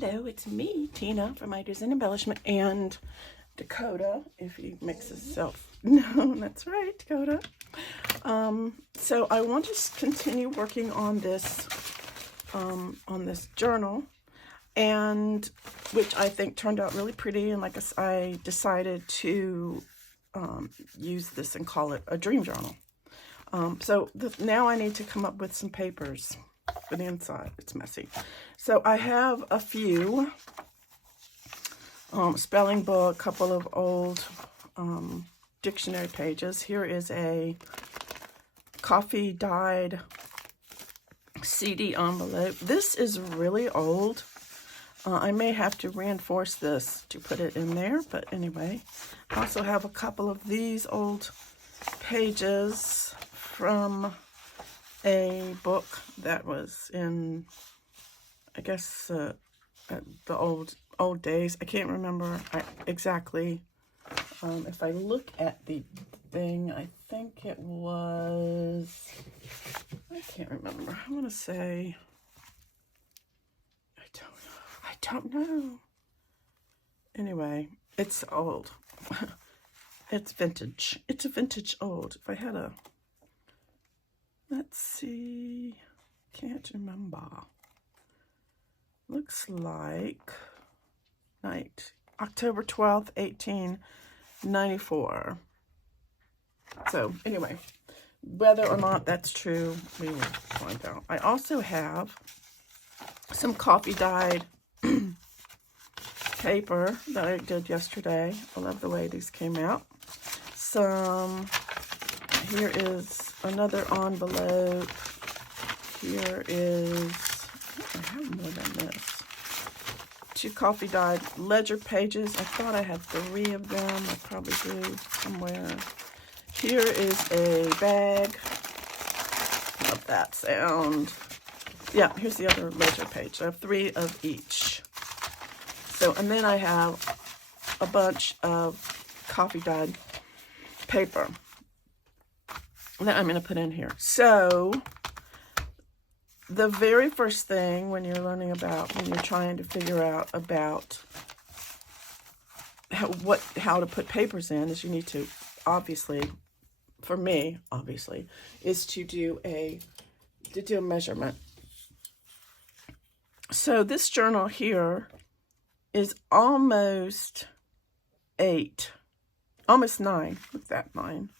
Hello, it's me, Tina, from Ideas and Embellishment, and Dakota, if he makes himself known. That's right, Dakota. So I want to continue working on this journal, and which I think turned out really pretty. And like I decided to use this and call it a dream journal. Now I need to come up with some papers for the inside. It's messy. So I have a few spelling book, couple of old dictionary pages. Here is a coffee dyed CD envelope. This is really old. I may have to reinforce this to put it in there, but anyway. I also have a couple of these old pages from a book that was in, I guess, the old days. I can't remember exactly. If I look at the thing, I think it was, I can't remember. I'm going to say, I don't know. Anyway, it's old. It's vintage. It's a vintage old. If I had a, let's see, can't remember. Looks like October 12th, 1894. So anyway, whether or not that's true, we will find out. I also have some coffee dyed paper that I did yesterday. I love the way these came out. Here is another envelope. Here is, I have more than this. 2 coffee dyed ledger pages. I thought I had 3 of them. I probably do somewhere. Here is a bag. Love that sound. Yeah, here's the other ledger page. I have 3 of each. So, and then I have a bunch of coffee dyed paper that I'm going to put in here. So, the very first thing when you're learning about, when you're trying to figure out about how to put papers in, is you need to, obviously, for me, obviously, is to do a measurement. So this journal here is almost 8, almost 9. Look at that, 9.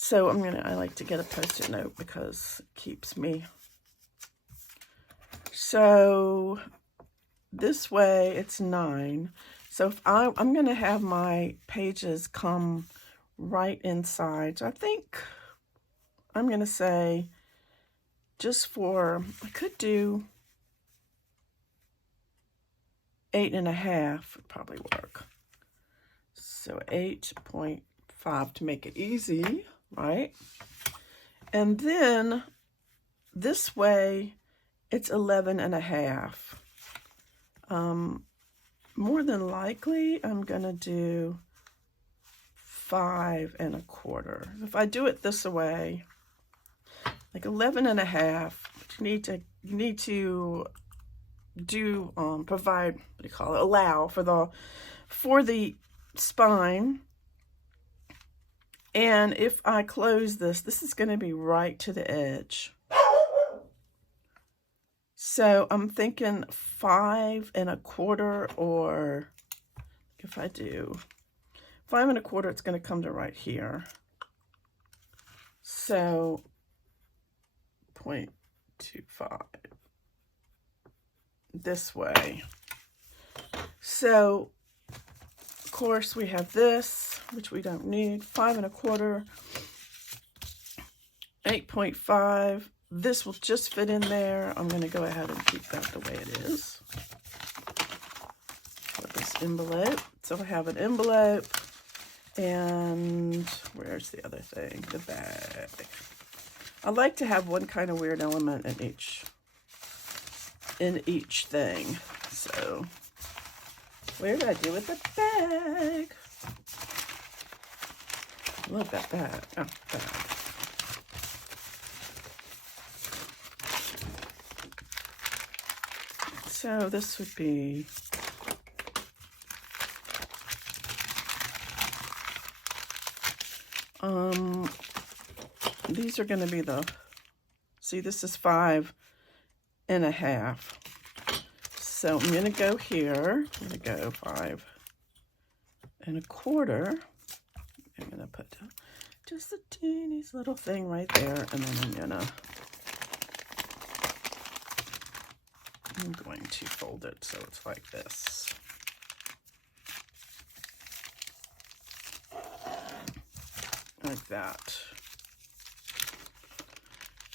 So I like to get a Post-it note because it keeps me. So this way it's 9. So if I'm going to have my pages come right inside. So I think I'm going to say I could do 8.5 would probably work. So 8.5 to make it easy, right? And then this way it's 11.5. More than likely I'm gonna do 5.25. If I do it this way, like 11.5, you need to do provide, what do you call it, allow for the spine. And if I close this is going to be right to the edge. So I'm thinking 5.25, or if I do 5.25, it's going to come to right here. So 0.25 this way. So of course we have this, which we don't need. 5.25, 8.5. This will just fit in there. I'm going to go ahead and keep that the way it is. With this envelope. So I have an envelope, and where's the other thing? The bag. I like to have one kind of weird element in each thing. So where did I do with the bag? Love that bag. Oh, bag. So this would be these are going to be the, see, this is 5 1/2. So I'm going to go here. I'm going to go 5 1/4. I'm going to put just the teeniest little thing right there, and then I'm going to fold it so it's like this. Like that.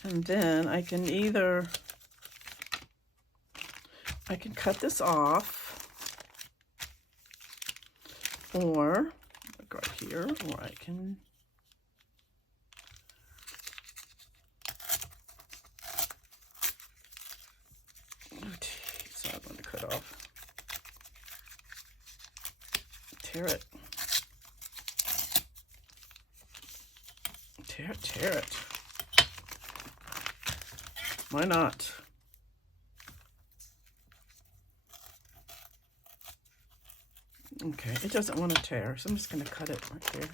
And then I can cut this off, or go right here, or I can so I'm going to cut off, tear it. Tear it. Why not? Okay, it doesn't want to tear, so I'm just going to cut it right there.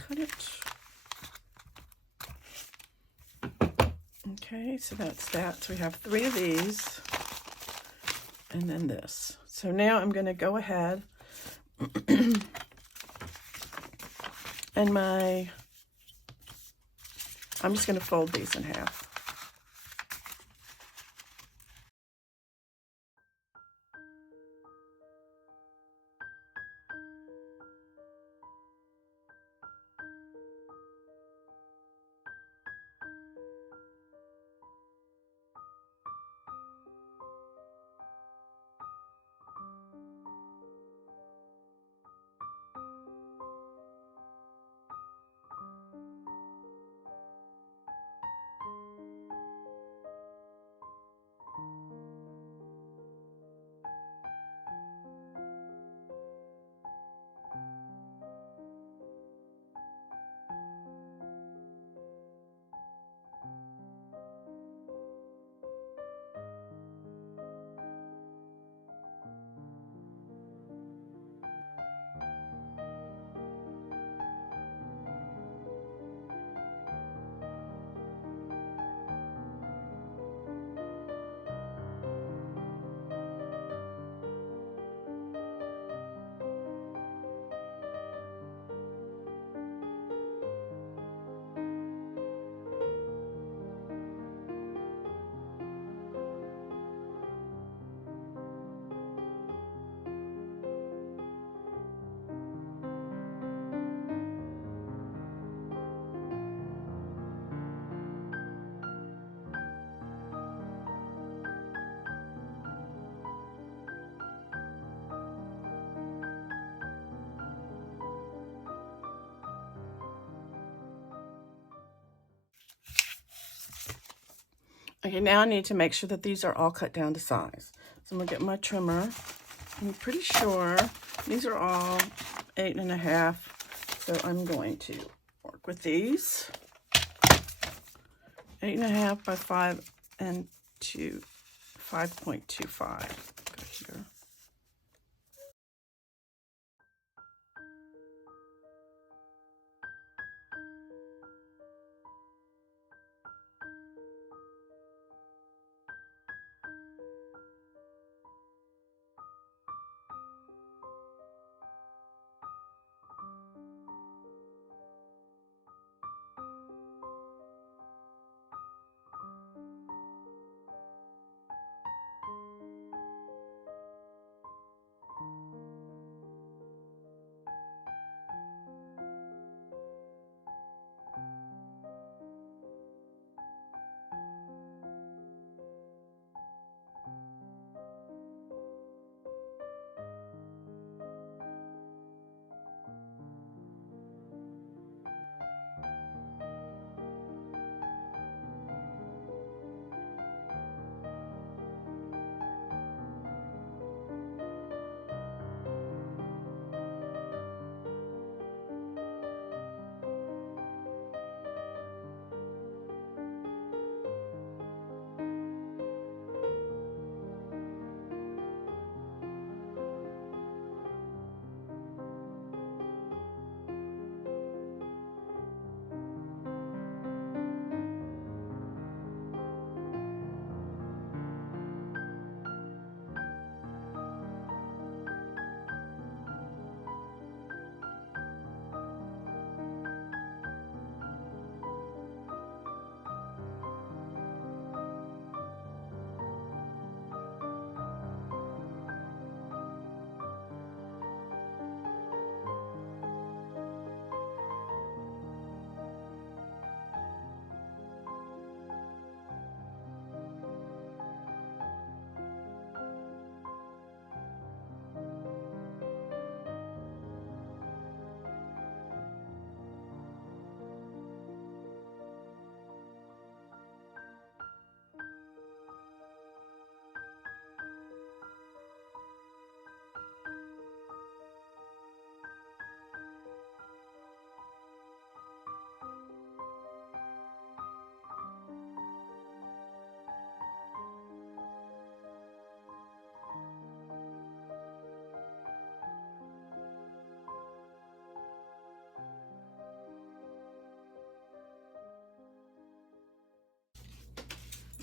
Cut it. Okay, so that's that. So we have 3 of these, and then this. So now I'm going to go ahead and I'm just going to fold these in half. Okay, now I need to make sure that these are all cut down to size. So I'm going to get my trimmer. I'm pretty sure these are all 8 1/2. So I'm going to work with these. 8 1/2 by 5 and 5.25. Go here.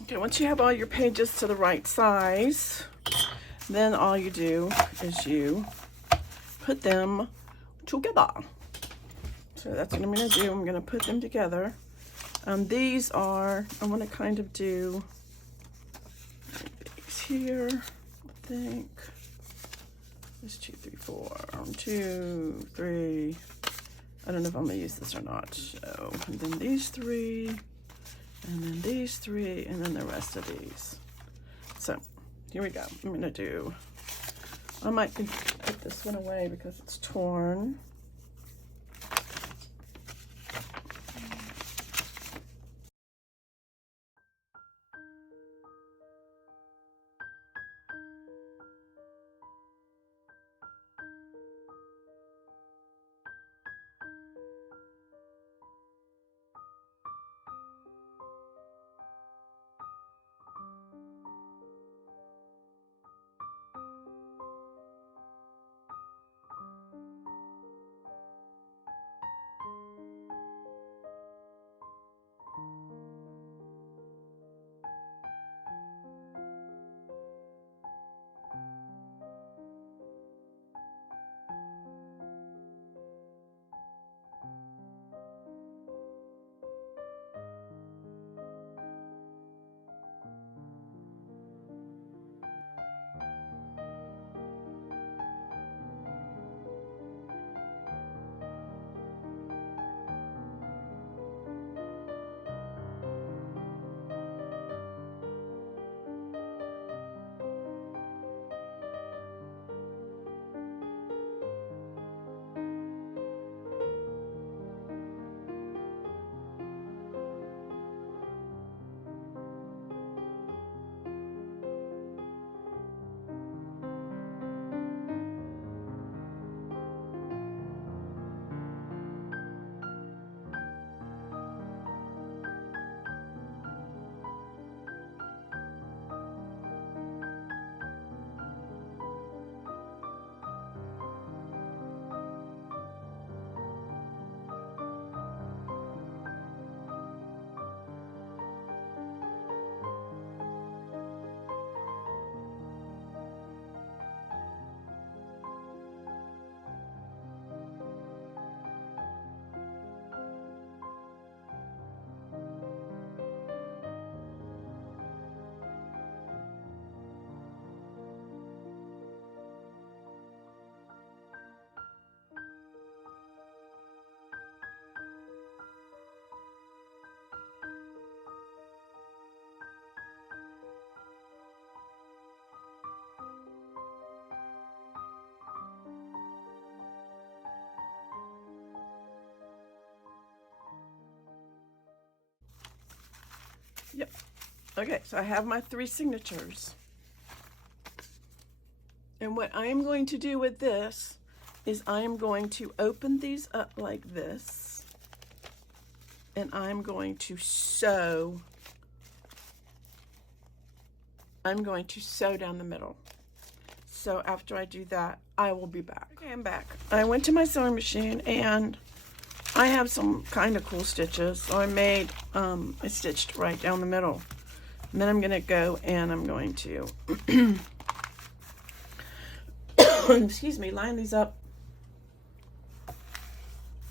Okay, once you have all your pages to the right size, then all you do is you put them together. So that's what I'm going to do. I'm going to put them together. These are, I want to kind of do these here, I think. There's 2, 3, 4, 2, 3. I don't know if I'm going to use this or not. So, and then these 3, and then these 3, and then the rest of these. So, here we go. I'm going to do, I might put this one away because it's torn. Yep. Okay, so I have my 3 signatures. And what I am going to do with this is I am going to open these up like this. And I'm going to sew. I'm going to sew down the middle. So after I do that, I will be back. Okay, I'm back. I went to my sewing machine and I have some kind of cool stitches. So I stitched right down the middle. And then I'm going to go and I'm going to, excuse me, line these up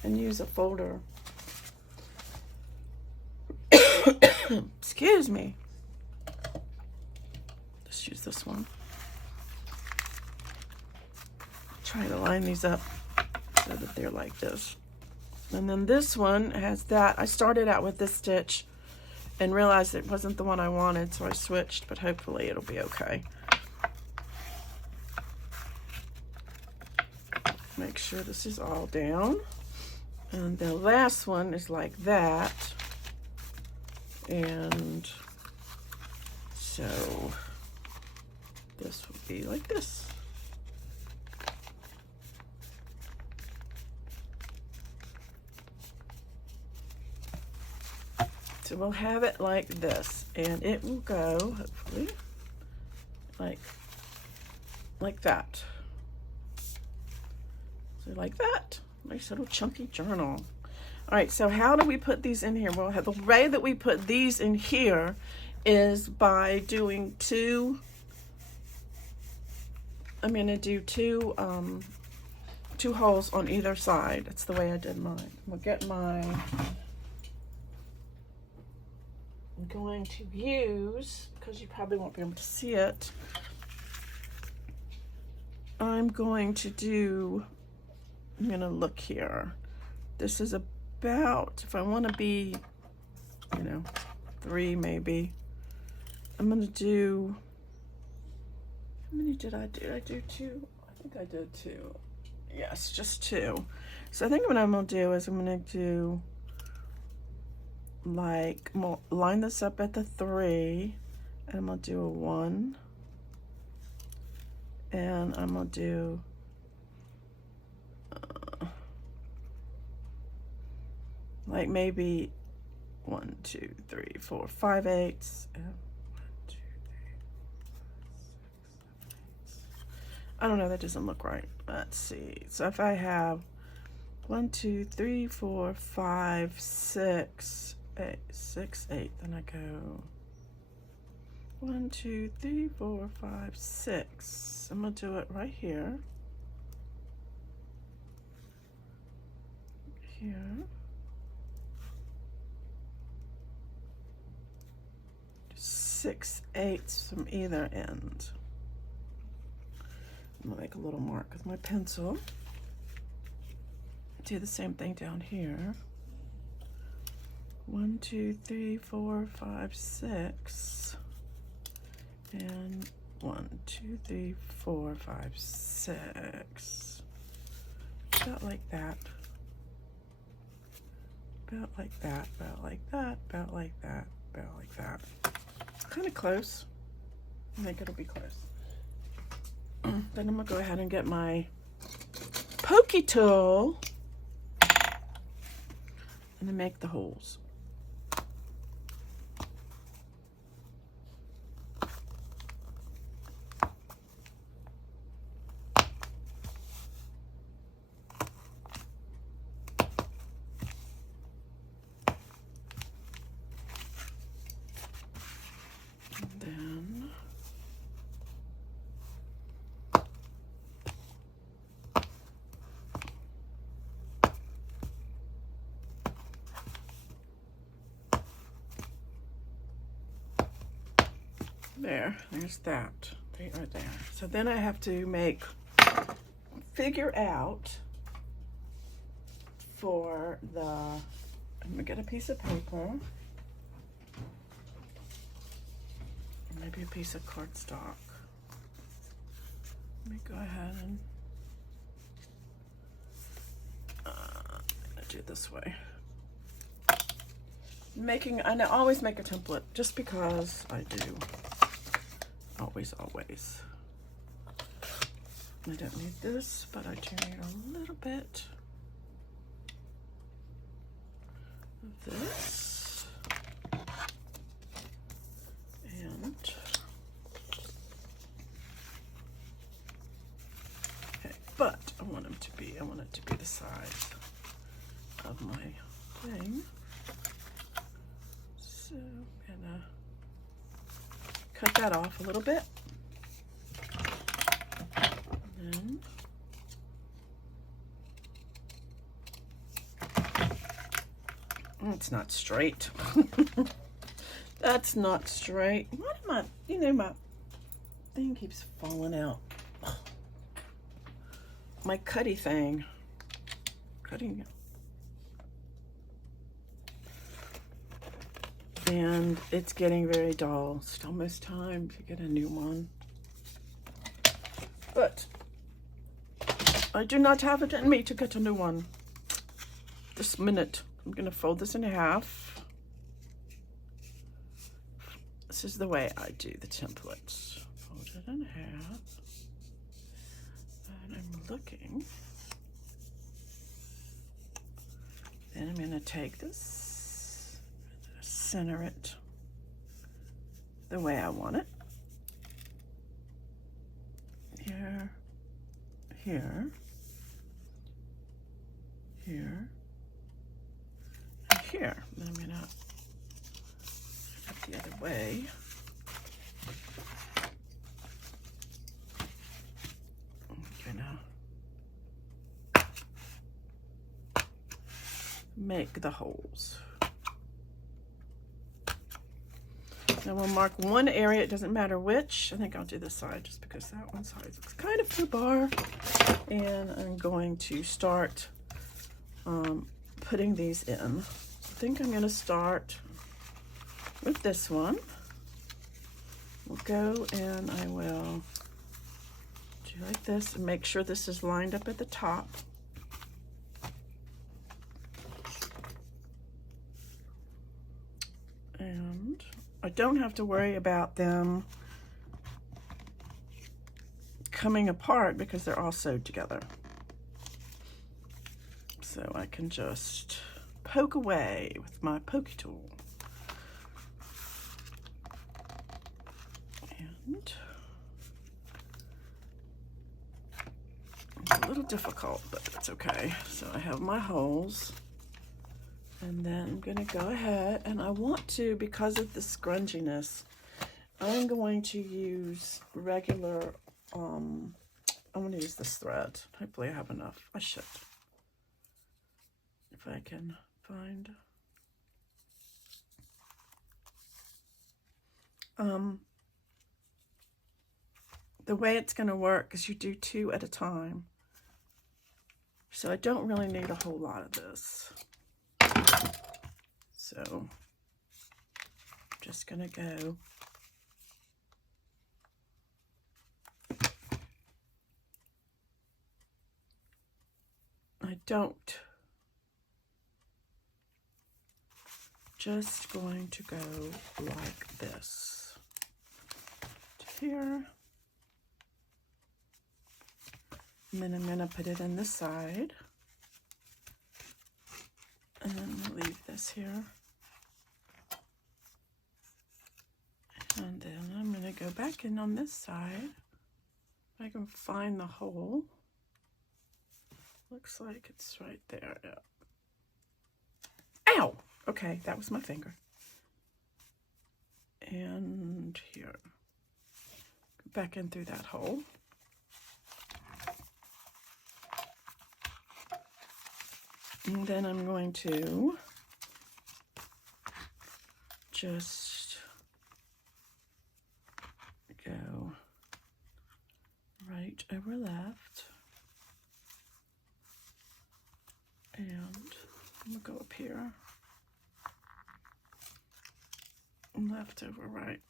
and use a folder. Excuse me. Let's use this one. Try to line these up so that they're like this. And then this one has that. I started out with this stitch and realized it wasn't the one I wanted, so I switched, but hopefully it'll be okay. Make sure this is all down. And the last one is like that. And so this will be like this. So we'll have it like this, and it will go, hopefully, like that. So like that. Nice little chunky journal. All right, so how do we put these in here? Well, the way that we put these in here is by doing two. I'm going to do two holes on either side. That's the way I did mine. We'll get my, I'm going to use, because you probably won't be able to see it, I'm going to look here. This is about, if I want to be, 3 maybe, I'm going to do, how many did I do? Did I do 2? I think I did 2. Yes, just 2. So I think what I'm going to do is I'm going to do, like, line this up at the 3, and I'm going to do a 1, and I'm going to do like maybe 1, 2, 3, 4, 5 8s. 1, 2, 3, 4, 5, 6, 7, 8. I don't know, that doesn't look right. Let's see. So if I have 1, 2, 3, 4, 5, 6, 8, 6, 8, then I go 1, 2, 3, 4, 5, 6. I'm gonna do it right here. Here. 6 8s from either end. I'm gonna make a little mark with my pencil. Do the same thing down here. 1, 2, 3, 4, 5, 6, and 1, 2, 3, 4, 5, 6. About like that. About like that. About like that. About like that. About like that. Kind of close. I think it'll be close. Then I'm gonna go ahead and get my pokey tool and then make the holes. There's that. They are there. So then I have to figure out for the, I'm gonna get a piece of paper, maybe a piece of cardstock. Let me go ahead and I'm gonna do it this way. I always make a template just because I do. Always. I don't need this, but I do need a little bit of this. And okay, but I want it to be the size of my thing. So I'm gonna cut that off a little bit. And then it's not straight. That's not straight. What am I, my thing keeps falling out. My cutty thing. Cutting. And it's getting very dull. It's almost time to get a new one. But I do not have it in me to get a new one this minute. I'm going to fold this in half. This is the way I do the templates. Fold it in half. And I'm looking. Then I'm going to take this, center it the way I want it. Here, here, here, and here. Then I'm gonna the other way. I'm gonna make the holes. Now we'll mark one area, it doesn't matter which. I think I'll do this side just because that one side looks kind of foobar. And I'm going to start putting these in. I think I'm gonna start with this one. We'll go and I will do like this and make sure this is lined up at the top. And I don't have to worry about them coming apart because they're all sewed together. So I can just poke away with my pokey tool. And it's a little difficult, but that's okay. So I have my holes. And then I'm going to go ahead and I want to, because of the scrunginess, I'm going to use regular, I'm going to use this thread. Hopefully I have enough. I should. If I can find. The way it's going to work is you do 2 at a time. So I don't really need a whole lot of this. So I'm just going to go just going to go like this to here. And then I'm going to put it in this side. And then leave this here. And then I'm going to go back in on this side. If I can find the hole. Looks like it's right there. Yeah. Ow! Okay, that was my finger. And here. Go back in through that hole. And then I'm going to just go right over left. And I'm going to go up here. Left over right.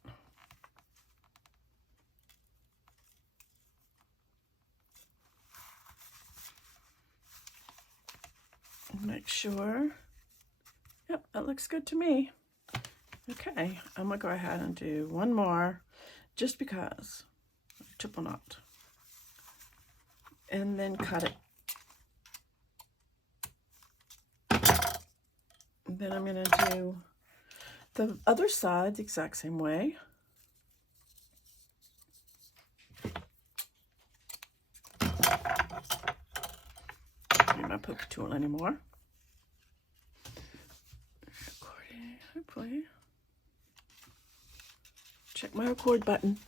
Make sure. Yep, that looks good to me. Okay, I'm gonna go ahead and do one more just because. Triple knot. And then cut it. And then I'm gonna do the other side the exact same way. Don't need my poke tool anymore. Recording, hopefully. Check my record button.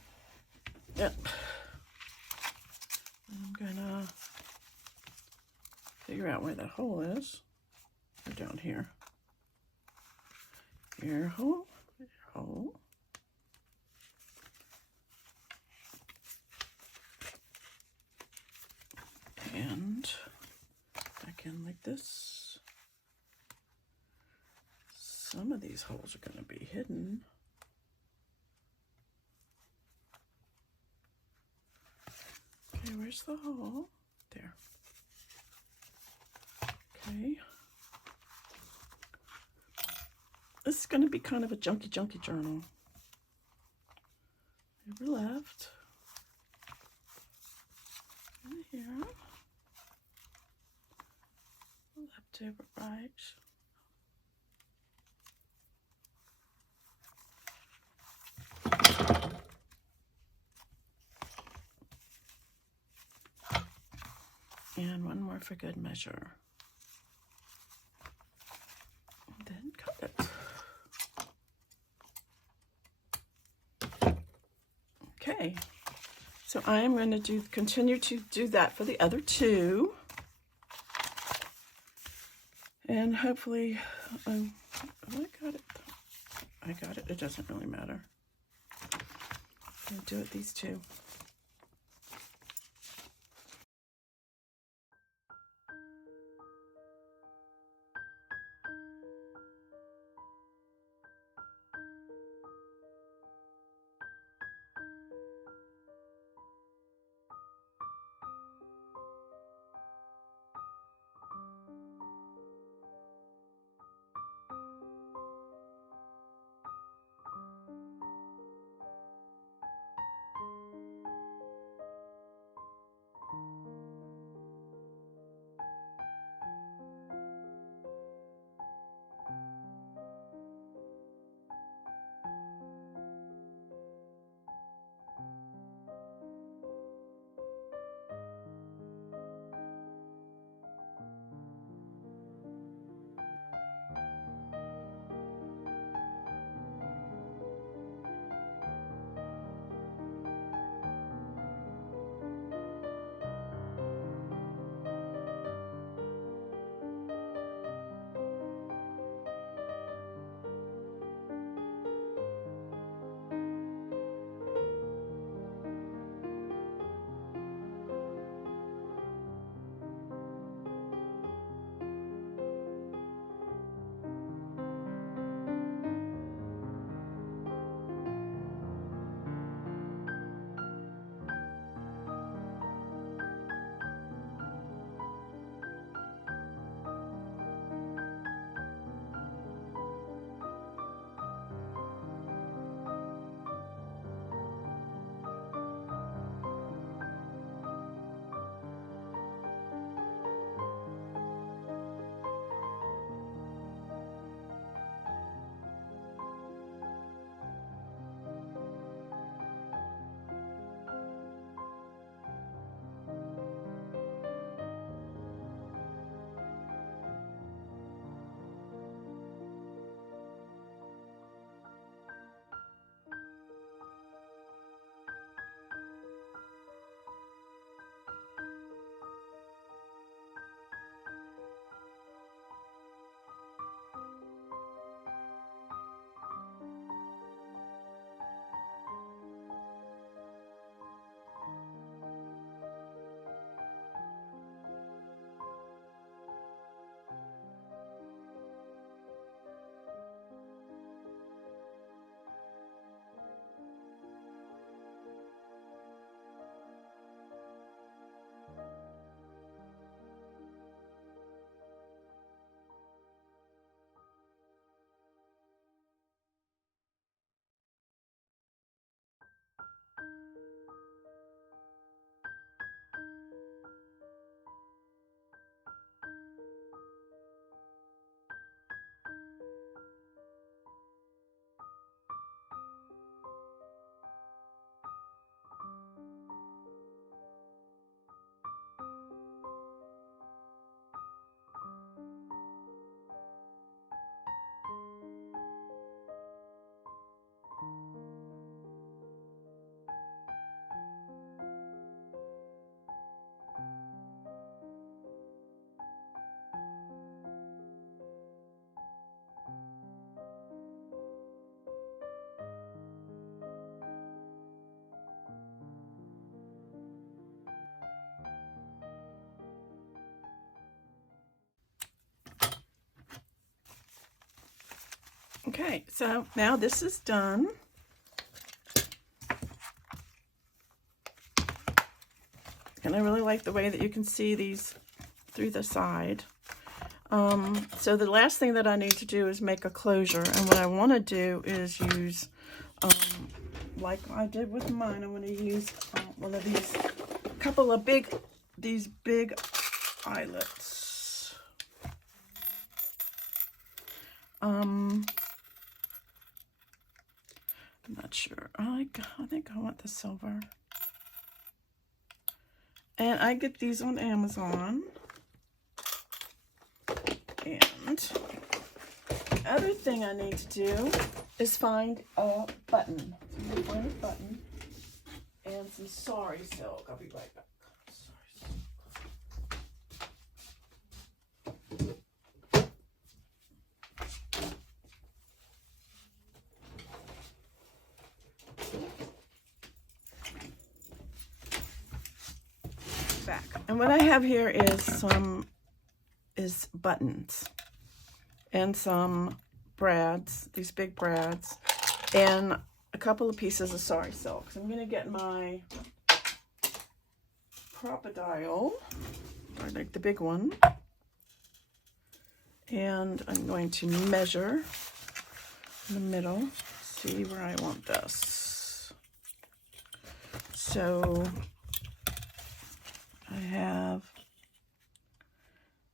Yep. I'm gonna figure out where that hole is. Or down here. Ear hole, ear hole. And back in like this. Some of these holes are going to be hidden. Okay, where's the hole? There. Okay. This is going to be kind of a junky journal. Over left. And here. Left over right. And one more for good measure. And then cut it. Okay, so I am going to continue to do that for the other two. And hopefully, I got it. I got it. It doesn't really matter. I'll do it these two. Okay, so now this is done. And I really like the way that you can see these through the side. So the last thing that I need to do is make a closure. And what I want to do is use, like I did with mine, I want to use one of these, couple of big eyelets. I'm not sure. I think I want the silver. And I get these on Amazon. And the other thing I need to do is find a button. So I'm going to find a button. and some sari silk. I'll be right back. Back. And what I have here is buttons and some brads, these big brads, and a couple of pieces of sari silk. So I'm going to get my crocodile, or like the big one, and I'm going to measure in the middle, see where I want this. So I have,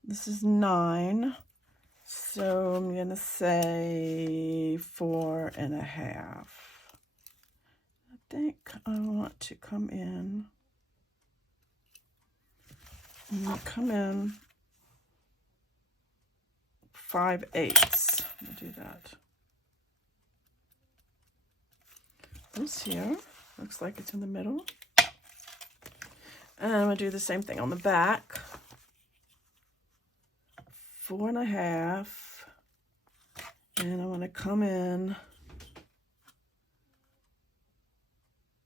this is 9, so I'm going to say 4.5. I think I want to come in, 5/8. Let me do that. This here looks like it's in the middle. And I'm going to do the same thing on the back. 4.5. And I want to come in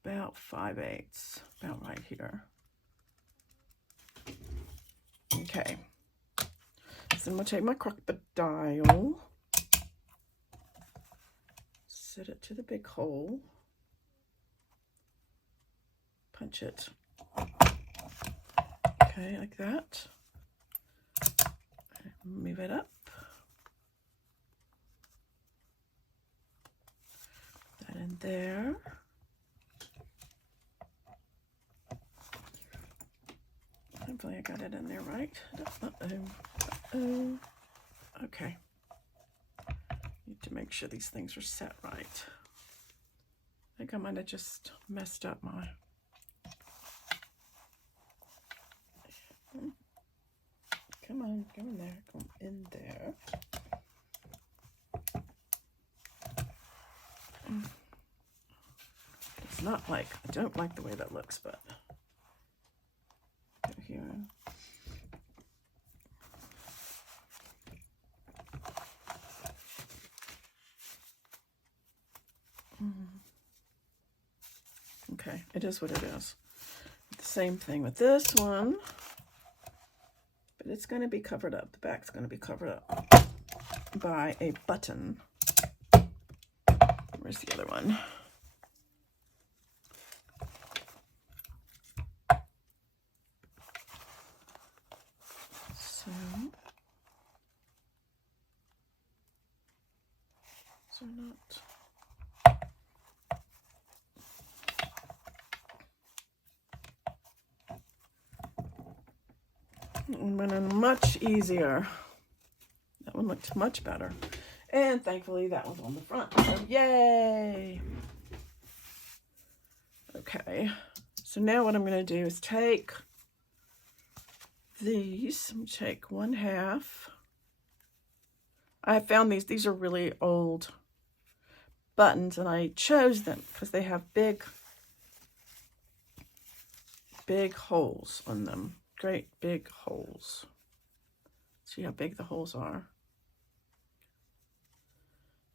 about 5/8, about right here. Okay. So I'm going to take my crocodile, set it to the big hole, punch it. Okay, like that. Move it up. That in there. Hopefully I got it in there right. Uh-oh. Okay. Need to make sure these things are set right. I think I might have just messed up my... Come on, go in there, go in there. It's not like, I don't like the way that looks, but go here. Okay, it is what it is. The same thing with this one. But it's going to be covered up. The back's going to be covered up by a button. Where's the other one? So not. It went in much easier. That one looked much better. And thankfully that was on the front. So yay! Okay. So now what I'm going to do is take these. I'm going to take 1/2. I found these are really old buttons, and I chose them because they have big holes on them. Great big holes. See how big the holes are.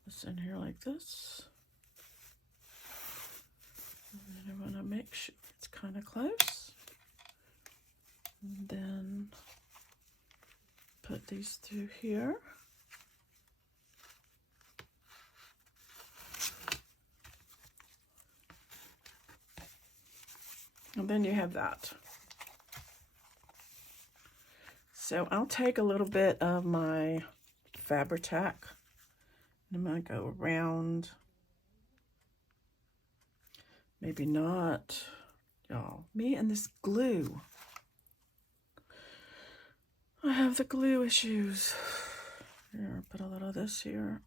This in here like this. And then I want to make sure it's kind of close. And then put these through here. And then you have that. So I'll take a little bit of my Fabri-Tac, and I'm going to go around, maybe not, y'all, me and this glue. I have the glue issues. Here, put a little of this here.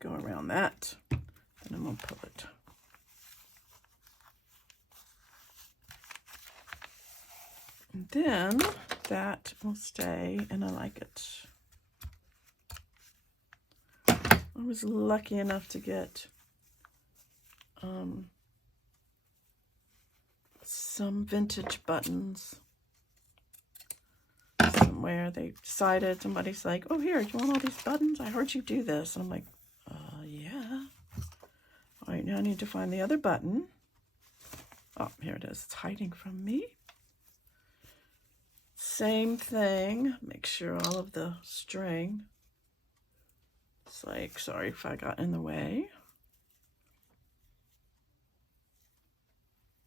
Go around that, and I'm going to pull it. And then that will stay, and I like it. I was lucky enough to get some vintage buttons somewhere. They decided, somebody's like, oh, here, do you want all these buttons? I heard you do this. And I'm like, yeah. All right, now I need to find the other button. Oh, here it is. It's hiding from me. Same thing. Make sure all of the string. It's like, sorry if I got in the way.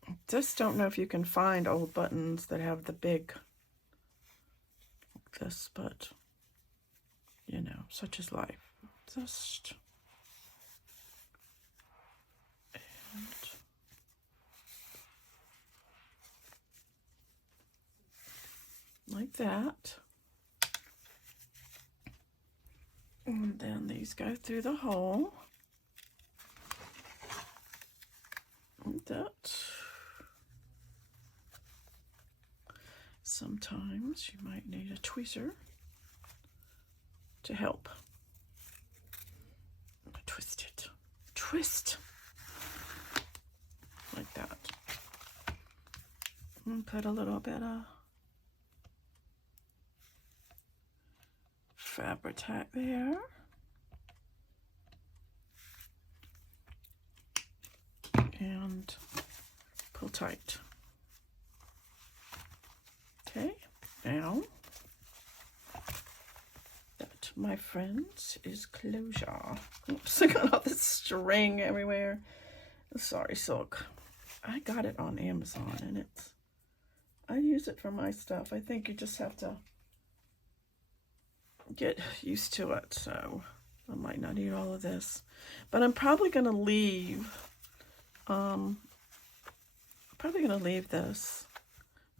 I just don't know if you can find old buttons that have the big, like this, but, you know, such is life. Just, and like that. And then these go through the hole. Like that. Sometimes you might need a tweezer to help. Twist it. Twist. Like that. And put a little bit of Fabri-Tac there. And pull tight. Okay, now that, my friends, is closure. Oops, I got all this string everywhere. Sorry, silk. I got it on Amazon, and I use it for my stuff. I think you just have to get used to it, so I might not eat all of this. But I'm probably going to leave, this.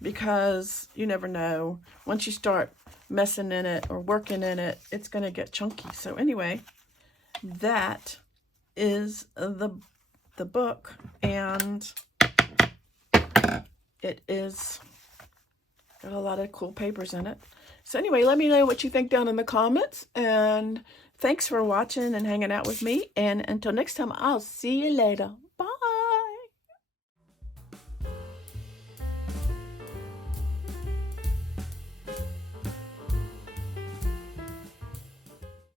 Because you never know, once you start messing in it or working in it, it's going to get chunky. So anyway, that is the book, and it is got a lot of cool papers in it. So anyway, let me know what you think down in the comments, and thanks for watching and hanging out with me, and until next time, I'll see you later.